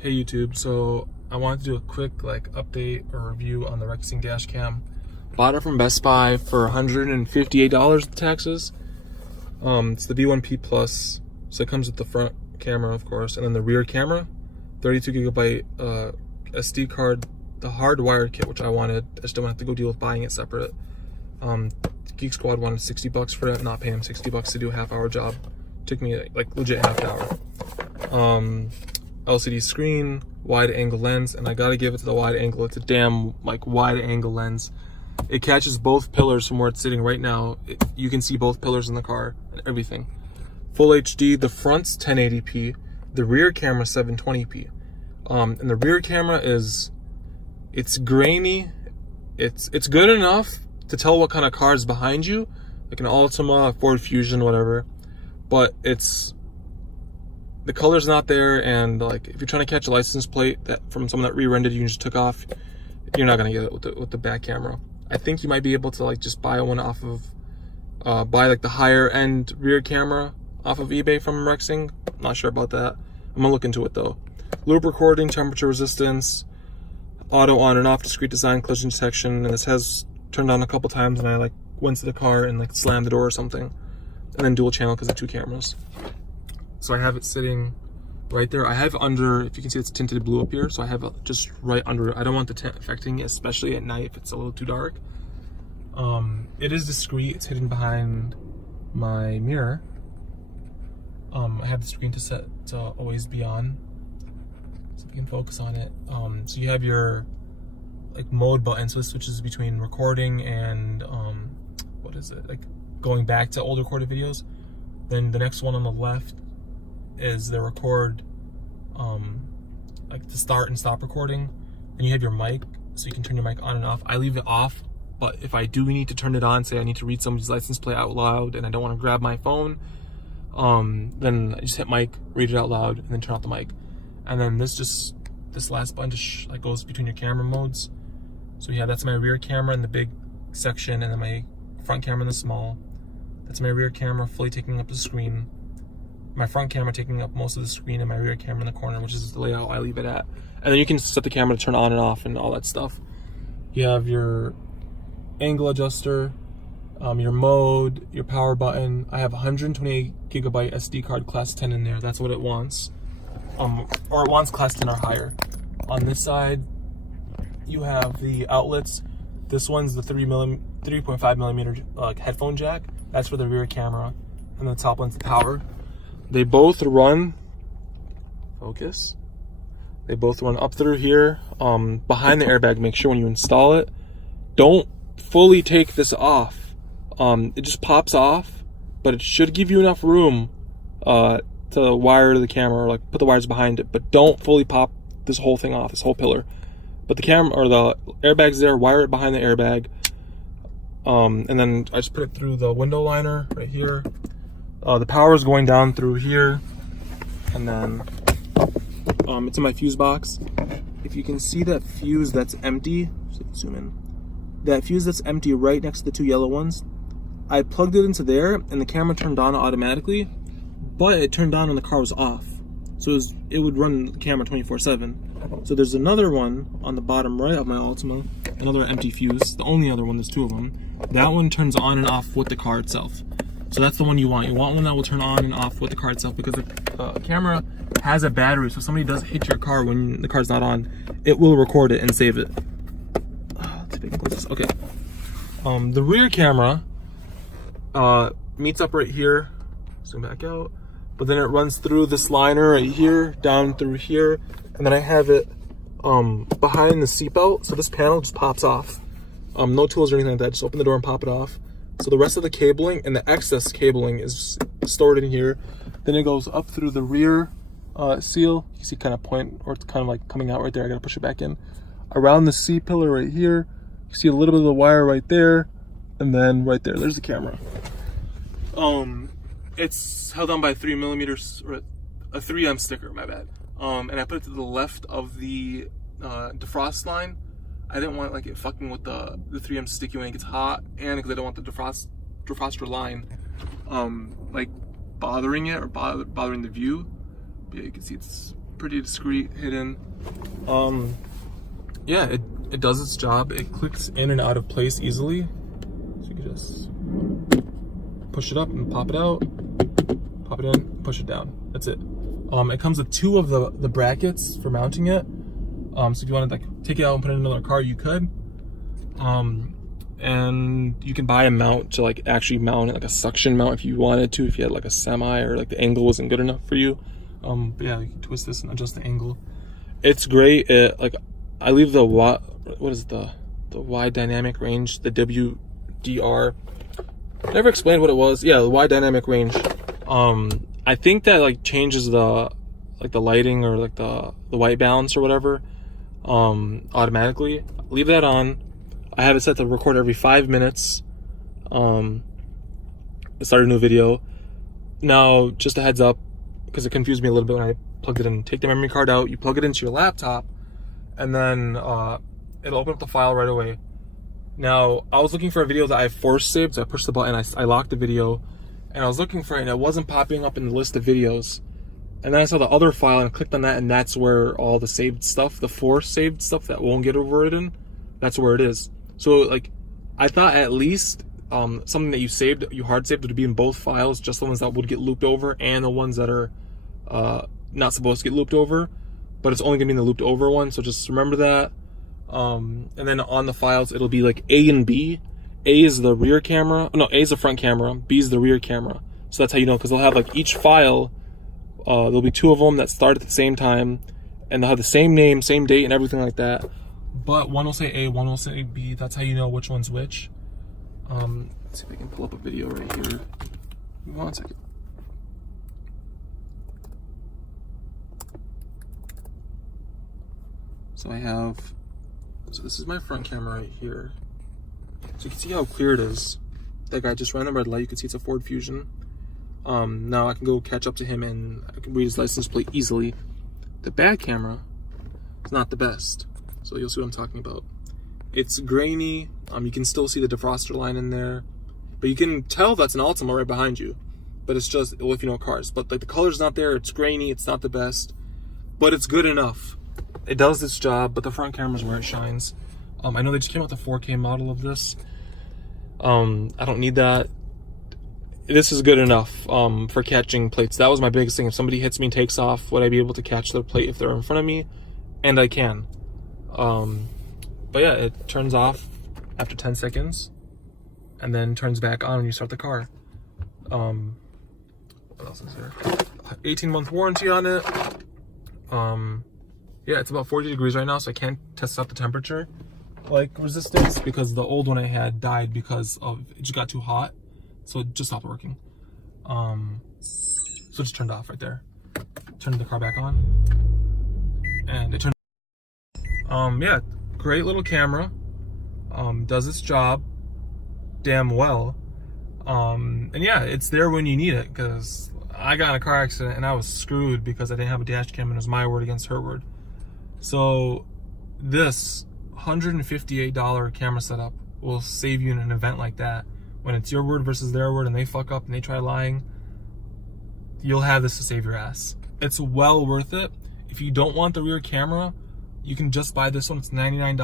Hey YouTube, so I wanted to do a quick update or review on the Rexing Dash Cam. Bought it from Best Buy for $158 with taxes. It's the V1P Plus, so it comes with the front camera, of course, and then the rear camera, 32 gigabyte SD card, the hardwired kit, which I wanted. I just don't have to go deal with buying it separate. Geek Squad wanted $60 for it, not paying them $60 to do a half-hour job. Took me like legit half an hour. LCD screen, wide angle lens, and I gotta give it to the wide angle. It's a damn wide angle lens. It catches both pillars from where it's sitting right now. You can see both pillars in the car and everything. Full HD. The front's 1080p. The rear camera 720p. And the rear camera it's grainy. It's good enough to tell what kind of car is behind you, like an Altima, a Ford Fusion, whatever. But the color's not there, and if you're trying to catch a license plate from someone that re-rendered you and just took off, you're not gonna get it with the back camera. I think you might be able to just buy one off of buy the higher end rear camera off of eBay from Rexing. I'm not sure about that. I'm gonna look into it though. Loop recording, temperature resistance, auto on and off, discrete design, collision detection, and this has turned on a couple times, and I went to the car and slammed the door or something, and then dual channel because of 2 cameras. So I have it sitting right there. I have under, if you can see, it's tinted blue up here, so I have it just right under it. I don't want the tint affecting it, especially at night if it's a little too dark. It is discreet. It's hidden behind my mirror. I have the screen to set to always be on, so we can focus on it. So you have your mode button, so it switches between recording and what is it, going back to old recorded videos. Then the next one on the left is the record, to start and stop recording. And you have your mic, so you can turn your mic on and off. I leave it off, but if I do need to turn it on, say I need to read somebody's license plate out loud and I don't want to grab my phone, then I just hit mic, read it out loud, and then turn off the mic. And then this last button just goes between your camera modes. So yeah, that's my rear camera in the big section, and then my front camera in the small. That's my rear camera fully taking up the screen. My front camera taking up most of the screen, and my rear camera in the corner, which is the layout I leave it at. And then you can set the camera to turn on and off and all that stuff. You have your angle adjuster, your mode, your power button. I have 128 gigabyte SD card class 10 in there. That's what it wants. Or it wants class 10 or higher. On this side, you have the outlets. This one's the 3.5 millimeter headphone jack. That's for the rear camera, and the top one's the power. They both run, focus. They both run up through here, behind the airbag. Make sure when you install it, don't fully take this off. It just pops off, but it should give you enough room to wire to the camera, or put the wires behind it. But don't fully pop this whole thing off, this whole pillar. But the camera or the airbag's there. Wire it behind the airbag. And then I just put it through the window liner right here. The power is going down through here, and then it's in my fuse box. If you can see that fuse that's empty, so zoom in. That fuse that's empty right next to the 2 yellow ones, I plugged it into there, and the camera turned on automatically, but it turned on when the car was off. So it would run the camera 24/7. So there's another one on the bottom right of my Altima, another empty fuse, the only other one, there's 2 of them. That one turns on and off with the car itself. So that's the one you want. You want one that will turn on and off with the car itself, because the camera has a battery, so if somebody does hit your car when the car's not on, it will record it and save it. Okay. The rear camera meets up right here. Zoom back out. But then it runs through this liner right here, down through here, and then I have it behind the seatbelt, so this panel just pops off. No tools or anything like that, just open the door and pop it off. So the rest of the cabling and the excess cabling is stored in here. Then it goes up through the rear seal. You see kind of point, or it's kind of coming out right there. I gotta push it back in. Around the C-pillar right here, you see a little bit of the wire right there, and then right there's the camera. It's held on by 3 millimeters, or a 3M sticker, my bad. And I put it to the left of the defrost line. I didn't want it fucking with the 3M sticky when it gets hot, and because I don't want the defroster line bothering it or bothering the view. But yeah, you can see it's pretty discreet, hidden. Yeah, it does its job. It clicks in and out of place easily. So you can just push it up and pop it out, pop it in, push it down. That's it. It comes with 2 of the brackets for mounting it. So if you want to like take it out and put it in another car, you could. And you can buy a mount to like actually mount it, like a suction mount if you wanted to, if you had like a semi or like the angle wasn't good enough for you. But yeah, you can twist this and adjust the angle. It's great. Like I leave the what is it, the wide dynamic range, the WDR. I never explained what it was. Yeah, the wide dynamic range. I think that like changes the lighting or like the white balance or whatever automatically. Leave that on. I have it set to record every 5 minutes. Start a new video. Now, just a heads up, because it confused me a little bit when I plugged it in. Take the memory card out, you plug it into your laptop, and then it'll open up the file right away. Now, I was looking for a video that I force saved, so I pushed the button, I locked the video, and I was looking for it, and it wasn't popping up in the list of videos. And then I saw the other file, and I clicked on that, and that's where all the saved stuff, the force saved stuff that won't get overwritten, that's where it is. So, like, I thought at least something that you hard saved would be in both files, just the ones that would get looped over and the ones that are not supposed to get looped over, but it's only gonna be in the looped over one, so just remember that. And then on the files, it'll be like A and B. A is the rear camera, no, A is the front camera, B is the rear camera. So that's how you know, because they'll have like each file, there'll be 2 of them that start at the same time, and they'll have the same name, same date, and everything like that. But one will say A, one will say B. That's how you know which one's which. Let's see if I can pull up a video right here. Give me 1 second. So this is my front camera right here. So you can see how clear it is. That guy just ran the red light. You can see it's a Ford Fusion. Now I can go catch up to him and I can read his license plate easily. The back camera is not the best. So you'll see what I'm talking about. It's grainy. You can still see the defroster line in there, but you can tell that's an Altima right behind you. But it's just, well, if you know cars. But like the color's not there. It's grainy. It's not the best, but it's good enough. It does its job. But the front camera's where it shines. I know they just came out the 4K model of this. I don't need that. This is good enough for catching plates. That was my biggest thing. If somebody hits me and takes off, would I be able to catch their plate if they're in front of me? And I can. But yeah, it turns off after 10 seconds and then turns back on when you start the car. What else is there? 18-month warranty on it. Yeah, it's about 40 degrees right now, so I can't test out the temperature like resistance, because the old one I had died because of it just got too hot, so it just stopped working. So it just turned off right there. Turned the car back on, and it turned. Yeah, great little camera. Does its job damn well. And yeah, it's there when you need it, because I got in a car accident and I was screwed because I didn't have a dash cam and it was my word against her word. So this $158 camera setup will save you in an event like that. When it's your word versus their word and they fuck up and they try lying, you'll have this to save your ass. It's well worth it. If you don't want the rear camera, you can just buy this one. It's $99,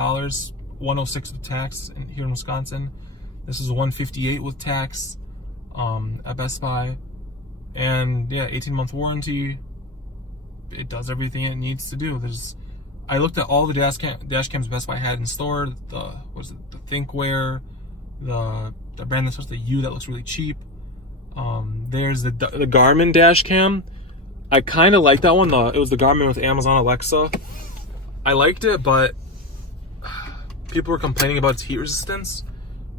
$106 with tax here in Wisconsin. This is $158 with tax at Best Buy. And yeah, 18-month warranty. It does everything it needs to do. I looked at all the dash cams Best Buy had in store. The Thinkware, the brand that starts with the U that looks really cheap. There's the Garmin dash cam. I kind of like that one. It was the Garmin with Amazon Alexa. I liked it, but people were complaining about its heat resistance.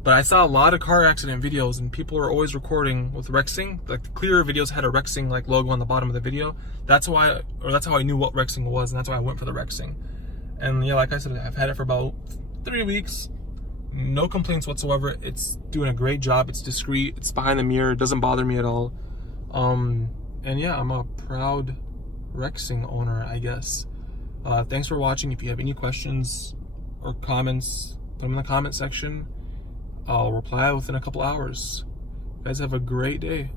But I saw a lot of car accident videos and people are always recording with Rexing. Like the clearer videos had a Rexing like logo on the bottom of the video. That's how I knew what Rexing was, and that's why I went for the Rexing. And yeah, like I said, I've had it for about 3 weeks. No complaints whatsoever. It's doing a great job. It's discreet. It's behind the mirror. It doesn't bother me at all. And yeah, I'm a proud Rexing owner, I guess. Thanks for watching. If you have any questions or comments, put them in the comment section. I'll reply within a couple hours. You guys have a great day.